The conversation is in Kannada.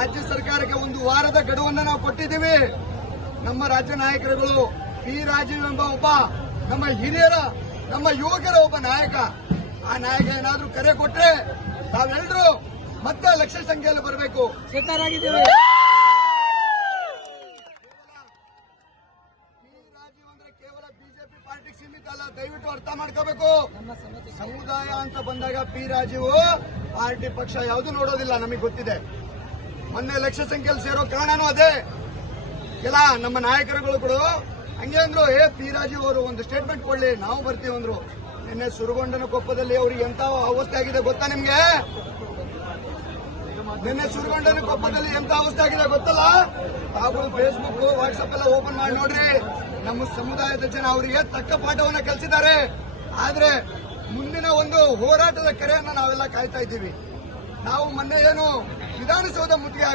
ರಾಜ್ಯ ಸರ್ಕಾರಕ್ಕೆ ಒಂದು ವಾರದ ಗಡುವನ್ನು ನಾವು ಕೊಟ್ಟಿದ್ದೀವಿ. ನಮ್ಮ ರಾಜ್ಯ ನಾಯಕರುಗಳು ಪಿ ರಾಜೀವ್ ಎಂಬ ಒಬ್ಬ ನಮ್ಮ ಹಿರಿಯರ ನಮ್ಮ ಯುವಕರ ಒಬ್ಬ ನಾಯಕ. ಆ ನಾಯಕ ಏನಾದರೂ ಕರೆ ಕೊಟ್ರೆ ತಾವೆಲ್ಲರೂ ಮತ್ತೆ ಲಕ್ಷ ಸಂಖ್ಯೆಯಲ್ಲಿ ಬರಬೇಕು. ಸಿದ್ಧರಾಗಿದ್ದೀವಿ. ಪಿ ರಾಜೀವ್ ಅಂದ್ರೆ ಕೇವಲ ಬಿಜೆಪಿ ಪಾರ್ಟಿಗೆ ಸೀಮಿತ ಅಲ್ಲ ದಯವಿಟ್ಟು ಅರ್ಥ ಮಾಡ್ಕೋಬೇಕು. ನಮ್ಮ ಸಮುದಾಯ ಅಂತ ಬಂದಾಗ ಪಿ ರಾಜೀವ್ ಪಾರ್ಟಿ ಪಕ್ಷ ಯಾವುದು ನೋಡೋದಿಲ್ಲ ನಮಗೆ ಗೊತ್ತಿದೆ. ಮೊನ್ನೆ ಲಕ್ಷ ಸಂಖ್ಯೆಯಲ್ಲಿ ಸೇರೋ ಕಾರಣನೂ ಅದೇ. ಇಲ್ಲ ನಮ್ಮ ನಾಯಕರುಗಳು ಕೂಡ ಹಂಗೆ ಅಂದ್ರು, ಏ ಪಿ ರಾಜೀವ್ ಅವರು ಒಂದು ಸ್ಟೇಟ್ಮೆಂಟ್ ಕೊಡ್ಲಿ, ನಾವು ಬರ್ತೀವಿ ಅಂದ್ರು. ನಿನ್ನೆ ಸುರಗೊಂಡನ ಕೊಪ್ಪದಲ್ಲಿ ಅವ್ರಿಗೆ ಎಂತ ಅವಸ್ಥೆ ಆಗಿದೆ ಗೊತ್ತಾ ನಿಮ್ಗೆ? ನಿನ್ನೆ ಸುರಗೊಂಡನ ಕೊಪ್ಪದಲ್ಲಿ ಎಂತ ಅವಸ್ಥೆ ಆಗಿದೆ ಗೊತ್ತಲ್ಲ? ತಾವು ಫೇಸ್ಬುಕ್ ವಾಟ್ಸ್ಆಪ್ ಎಲ್ಲ ಓಪನ್ ಮಾಡಿ ನೋಡ್ರಿ. ನಮ್ಮ ಸಮುದಾಯದ ಜನ ಅವರಿಗೆ ತಕ್ಕ ಪಾಠವನ್ನ ಕಲಿಸಿದ್ದಾರೆ. ಆದ್ರೆ ಮುಂದಿನ ಒಂದು ಹೋರಾಟದ ಕರೆಯನ್ನ ನಾವೆಲ್ಲ ಕಾಯ್ತಾ ಇದ್ದೀವಿ. ನಾವು ಮೊನ್ನೆ ಏನು ವಿಧಾನಸೌಧ ಮುತ್ತಿಗೆ